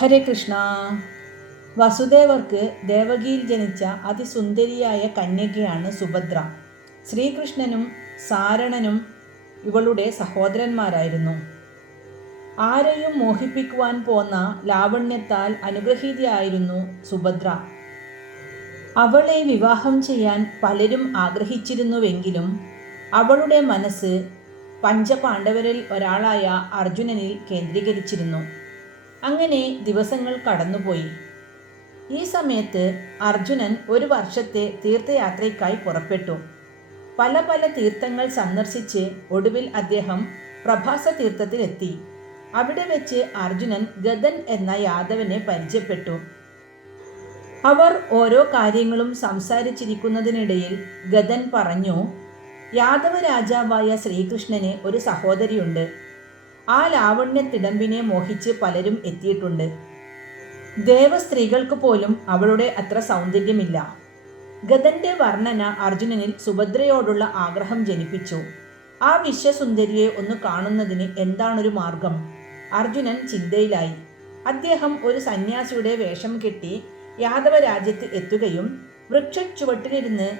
ഹരേ കൃഷ്ണ. വസുദേവർക്ക് ദേവകിയിൽ ജനിച്ച അതിസുന്ദരിയായ കന്യകയാണ് സുഭദ്ര. ശ്രീകൃഷ്ണനും സാരണനും ഇവളുടെ സഹോദരന്മാരായിരുന്നു. ആരെയും മോഹിപ്പിക്കുവാൻ പോന്ന ലാവണ്യത്താൽ അനുഗ്രഹീതയായിരുന്നു സുഭദ്ര. അവളെ വിവാഹം ചെയ്യാൻ പലരും ആഗ്രഹിച്ചിരുന്നുവെങ്കിലും അവളുടെ മനസ്സ് പഞ്ചപാണ്ഡവരിൽ ഒരാളായ അർജുനനിൽ കേന്ദ്രീകരിച്ചിരുന്നു. അങ്ങനെ ദിവസങ്ങൾ കടന്നുപോയി. ഈ സമയത്ത് അർജുനൻ ഒരു വർഷത്തെ തീർത്ഥയാത്രയ്ക്കായി പുറപ്പെട്ടു. പല പല തീർത്ഥങ്ങൾ സന്ദർശിച്ച് ഒടുവിൽ അദ്ദേഹം പ്രഭാസ തീർത്ഥത്തിലെത്തി അവിടെ വെച്ച് അർജുനൻ ഗദൻ എന്ന യാദവനെ പരിചയപ്പെട്ടു. അവർ ഓരോ കാര്യങ്ങളും സംസാരിച്ചിരിക്കുന്നതിനിടയിൽ ഗദൻ പറഞ്ഞു യാദവ രാജാവായ ശ്രീകൃഷ്ണന് ഒരു സഹോദരിയുണ്ട്. ആ ലാവണ്യത്തിടമ്പിനെ മോഹിച്ച് പലരും എത്തിയിട്ടുണ്ട്. ദേവസ്ത്രീകൾക്ക് പോലും അവളുടെ അത്ര സൗന്ദര്യമില്ല. ഗതന്റെ വർണന അർജുനനിൽ സുഭദ്രയോടുള്ള ആഗ്രഹം ജനിപ്പിച്ചു. ആ വിശ്വസുന്ദരിയെ ഒന്ന് കാണുന്നതിന് എന്താണൊരു മാർഗം? അർജുനൻ ചിന്തയിലായി. അദ്ദേഹം ഒരു സന്യാസിയുടെ വേഷം കെട്ടി യാദവ രാജ്യത്ത് എത്തുകയും വൃക്ഷച്ചുവട്ടിലിരുന്ന്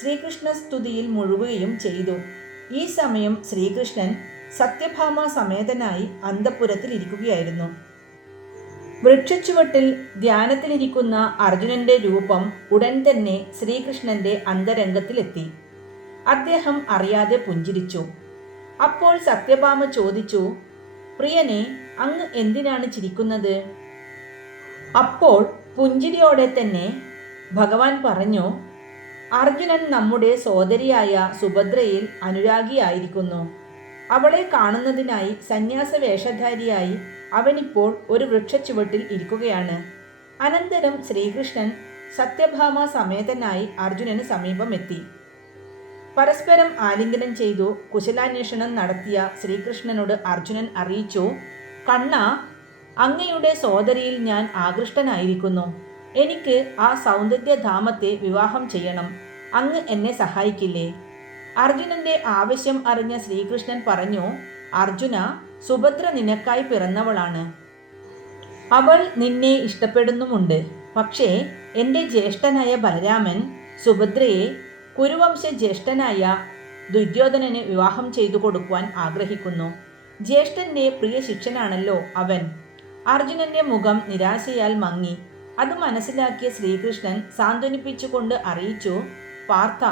ശ്രീകൃഷ്ണ സ്തുതിയിൽ മുഴുകുകയും ചെയ്തു. ഈ സമയം ശ്രീകൃഷ്ണൻ സത്യഭാമ സമേതനായി അന്തപുരത്തിൽ ഇരിക്കുകയായിരുന്നു. വൃക്ഷച്ചുവട്ടിൽ ധ്യാനത്തിലിരിക്കുന്ന അർജുനന്റെ രൂപം ഉടൻ തന്നെ ശ്രീകൃഷ്ണന്റെ അന്തരംഗത്തിലെത്തി. അദ്ദേഹം അറിയാതെ പുഞ്ചിരിച്ചു. അപ്പോൾ സത്യഭാമ ചോദിച്ചു പ്രിയനെ അങ്ങ് എന്തിനാണ് ചിരിക്കുന്നത്? അപ്പോൾ പുഞ്ചിരിയോടെ തന്നെ ഭഗവാൻ പറഞ്ഞു അർജുനൻ നമ്മുടെ സോദരിയായ സുഭദ്രയിൽ അനുരാഗിയായിരിക്കുന്നു. അവളെ കാണുന്നതിനായി സന്യാസ വേഷധാരിയായി അവനിപ്പോൾ ഒരു വൃക്ഷച്ചുവട്ടിൽ ഇരിക്കുകയാണ്. അനന്തരം ശ്രീകൃഷ്ണൻ സത്യഭാമ സമേതനായി അർജുനന് സമീപമെത്തി. പരസ്പരം ആലിംഗനം ചെയ്തു കുശലാന്വേഷണം നടത്തിയ ശ്രീകൃഷ്ണനോട് അർജുനൻ അറിയിച്ചു കണ്ണ അങ്ങയുടെ സോദരിയിൽ ഞാൻ ആകൃഷ്ടനായിരിക്കുന്നു. എനിക്ക് ആ സൗന്ദര്യധാമത്തെ വിവാഹം ചെയ്യണം. അങ്ങ് എന്നെ സഹായിക്കില്ലേ? അർജുനന്റെ ആവശ്യം അറിഞ്ഞ ശ്രീകൃഷ്ണൻ പറഞ്ഞു അർജുന സുഭദ്ര നിനക്കായി പിറന്നവളാണ്. അവൾ നിന്നെ ഇഷ്ടപ്പെടുന്നുമുണ്ട്. പക്ഷേ എന്റെ ജ്യേഷ്ഠനായ ബലരാമൻ സുഭദ്രയെ കുരുവംശ ജ്യേഷ്ഠനായ ദുര്യോധനന് വിവാഹം ചെയ്തു കൊടുക്കുവാൻ ആഗ്രഹിക്കുന്നു. ജ്യേഷ്ഠന്റെ പ്രിയ ശിക്ഷനാണല്ലോ അവൻ. അർജുനന്റെ മുഖം നിരാശയാൽ മങ്ങി. അത് മനസ്സിലാക്കിയ ശ്രീകൃഷ്ണൻ സാന്ത്വനിപ്പിച്ചുകൊണ്ട് അറിയിച്ചു പാർത്ഥ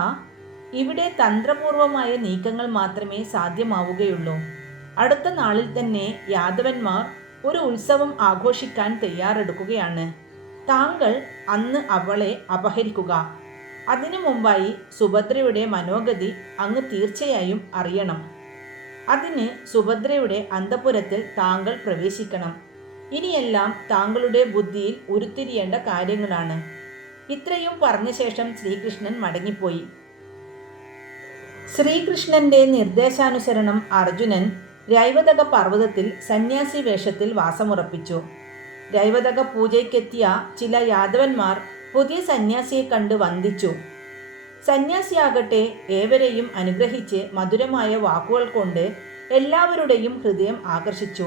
ഇവിടെ തന്ത്രപൂർവമായ നീക്കങ്ങൾ മാത്രമേ സാധ്യമാവുകയുള്ളൂ. അടുത്ത നാളിൽ തന്നെ യാദവന്മാർ ഒരു ഉത്സവം ആഘോഷിക്കാൻ തയ്യാറെടുക്കുകയാണ്. താങ്കൾ അന്ന് അവളെ അപഹരിക്കുക. അതിനു മുമ്പായി സുഭദ്രയുടെ മനോഗതി അങ്ങ് തീർച്ചയായും അറിയണം. അതിന് സുഭദ്രയുടെ അന്തപുരത്തിൽ താങ്കൾ പ്രവേശിക്കണം. ഇനിയെല്ലാം താങ്കളുടെ ബുദ്ധിയിൽ ഉരുത്തിരിയേണ്ട കാര്യങ്ങളാണ്. ഇത്രയും പറഞ്ഞ ശേഷം ശ്രീകൃഷ്ണൻ മടങ്ങിപ്പോയി. ശ്രീകൃഷ്ണന്റെ നിർദ്ദേശാനുസരണം അർജുനൻ രൈവതക പർവതത്തിൽ സന്യാസി വേഷത്തിൽ വാസമുറപ്പിച്ചു. രൈവതക പൂജയ്ക്കെത്തിയ ചില യാദവന്മാർ പുതിയ സന്യാസിയെ കണ്ട് വന്ദിച്ചു. സന്യാസിയാകട്ടെ ഏവരെയും അനുഗ്രഹിച്ച് മധുരമായ വാക്കുകൾ കൊണ്ട് എല്ലാവരുടെയും ഹൃദയം ആകർഷിച്ചു.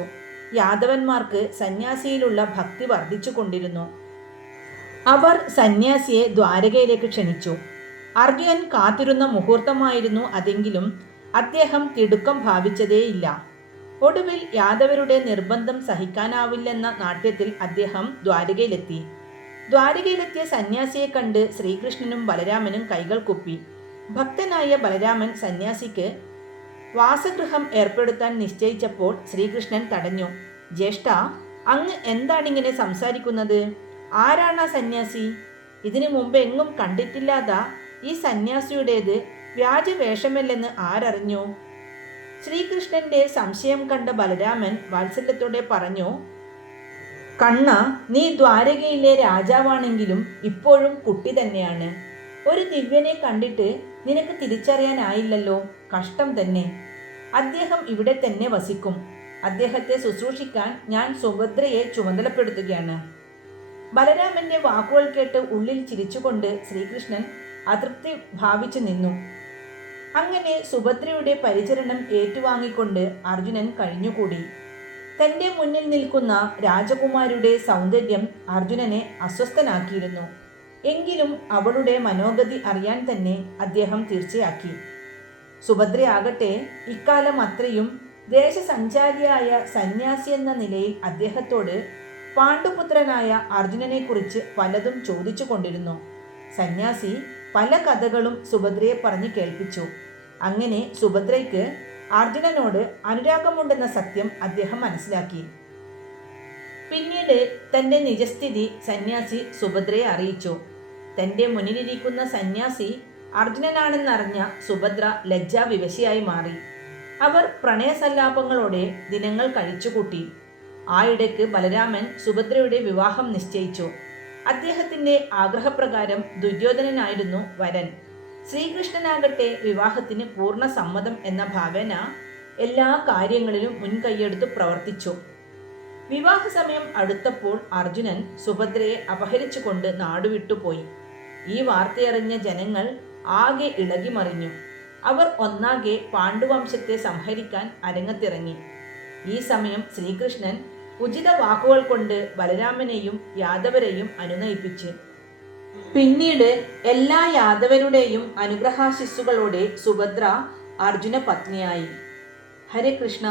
യാദവന്മാർക്ക് സന്യാസിയിലുള്ള ഭക്തി വർദ്ധിച്ചു കൊണ്ടിരുന്നു അവർ സന്യാസിയെ ദ്വാരകയിലേക്ക് ക്ഷണിച്ചു. അർജുനൻ കാത്തിരുന്ന മുഹൂർത്തമായിരുന്നു അതെങ്കിലും അദ്ദേഹം തിടുക്കം ഭാവിച്ചതേയില്ല. ഒടുവിൽ യാദവരുടെ നിർബന്ധം സഹിക്കാനാവില്ലെന്ന നാട്യത്തിൽ അദ്ദേഹം ദ്വാരകയിലെത്തി. ദ്വാരകയിലെത്തിയ സന്യാസിയെ കണ്ട് ശ്രീകൃഷ്ണനും ബലരാമനും കൈകൾ കുപ്പി. ഭക്തനായ ബലരാമൻ സന്യാസിക്ക് വാസഗൃഹം ഏർപ്പെടുത്താൻ നിശ്ചയിച്ചപ്പോൾ ശ്രീകൃഷ്ണൻ തടഞ്ഞു. ജ്യേഷ്ഠ അങ്ങ് എന്താണിങ്ങനെ സംസാരിക്കുന്നത്? ആരാണ് ആ സന്യാസി? ഇതിനു മുമ്പ് എങ്ങും കണ്ടിട്ടില്ലാത്ത ഈ സന്യാസിയുടേത് വ്യാജവേഷമല്ലെന്ന് ആരറിഞ്ഞു? ശ്രീകൃഷ്ണന്റെ സംശയം കണ്ട ബലരാമൻ വാത്സല്യത്തോടെ പറഞ്ഞു കണ്ണ നീ ദ്വാരകയിലെ രാജാവാണെങ്കിലും ഇപ്പോഴും കുട്ടി തന്നെയാണ്. ഒരു ദിവ്യനെ കണ്ടിട്ട് നിനക്ക് തിരിച്ചറിയാനായില്ലല്ലോ കഷ്ടം തന്നെ. അദ്ദേഹം ഇവിടെ തന്നെ വസിക്കും. അദ്ദേഹത്തെ ശുശ്രൂഷിക്കാൻ ഞാൻ സുഭദ്രയെ ചുമതലപ്പെടുത്തുകയാണ്. ബലരാമന്റെ വാക്കുകൾ കേട്ട് ഉള്ളിൽ ചിരിച്ചുകൊണ്ട് ശ്രീകൃഷ്ണൻ അതൃപ്തി ഭാവിച്ചു നിന്നു. അങ്ങനെ സുഭദ്രയുടെ പരിചരണം ഏറ്റുവാങ്ങിക്കൊണ്ട് അർജുനൻ കഴിഞ്ഞുകൂടി. തന്റെ മുന്നിൽ നിൽക്കുന്ന രാജകുമാരിയുടെ സൗന്ദര്യം അർജുനനെ അസ്വസ്ഥനാക്കിയിരുന്നു. എങ്കിലും അവളുടെ മനോഗതി അറിയാൻ തന്നെ അദ്ദേഹം തീർച്ചയാക്കി. സുഭദ്രയാകട്ടെ ഇക്കാലം അത്രയും ദേശസഞ്ചാരിയായ സന്യാസി എന്ന നിലയിൽ അദ്ദേഹത്തോട് പാണ്ഡുപുത്രനായ അർജുനനെക്കുറിച്ച് പലതും ചോദിച്ചു കൊണ്ടിരുന്നു സന്യാസി പല കഥകളും സുഭദ്രയെ പറഞ്ഞു കേൾപ്പിച്ചു. അങ്ങനെ സുഭദ്രയ്ക്ക് അർജുനനോട് അനുരാഗമുണ്ടെന്ന സത്യം അദ്ദേഹം മനസ്സിലാക്കി. പിന്നീട് തന്റെ നിജസ്ഥിതി സന്യാസി സുഭദ്രയെ അറിയിച്ചു. തന്റെ മുന്നിലിരിക്കുന്ന സന്യാസി അർജുനനാണെന്നറിഞ്ഞ സുഭദ്ര ലജ്ജാവിവശയായി മാറി. അവർ പ്രണയസല്ലാപങ്ങളോടെ ദിനങ്ങൾ കഴിച്ചുകൂട്ടി. ആയിടയ്ക്ക് ബലരാമൻ സുഭദ്രയുടെ വിവാഹം നിശ്ചയിച്ചു. അദ്ദേഹത്തിന്റെ ആഗ്രഹപ്രകാരം ദുര്യോധനനായിരുന്നു വരൻ. ശ്രീകൃഷ്ണനാകട്ടെ വിവാഹത്തിന് പൂർണ സമ്മതം എന്ന ഭാവന എല്ലാ കാര്യങ്ങളിലും മുൻകൈയെടുത്ത് പ്രവർത്തിച്ചു. വിവാഹ സമയം അടുത്തപ്പോൾ അർജുനൻ സുഭദ്രയെ അപഹരിച്ചുകൊണ്ട് നാടുവിട്ടുപോയി ഈ വാർത്തയറിഞ്ഞ ജനങ്ങൾ ആകെ ഇളകിമറിഞ്ഞു അവർ ഒന്നാകെ പാണ്ഡുവംശത്തെ സംഹരിക്കാൻ അരങ്ങത്തിറങ്ങി. ഈ സമയം ശ്രീകൃഷ്ണൻ ഉചിത വാക്കുകൾ കൊണ്ട് ബലരാമനെയും യാദവരെയും അനുനയിപ്പിച്ച്. പിന്നീട് എല്ലാ യാദവരുടെയും അനുഗ്രഹാശിസ്സുകളോടെ സുഭദ്ര അർജുന പത്നിയായി. ഹരേ കൃഷ്ണ.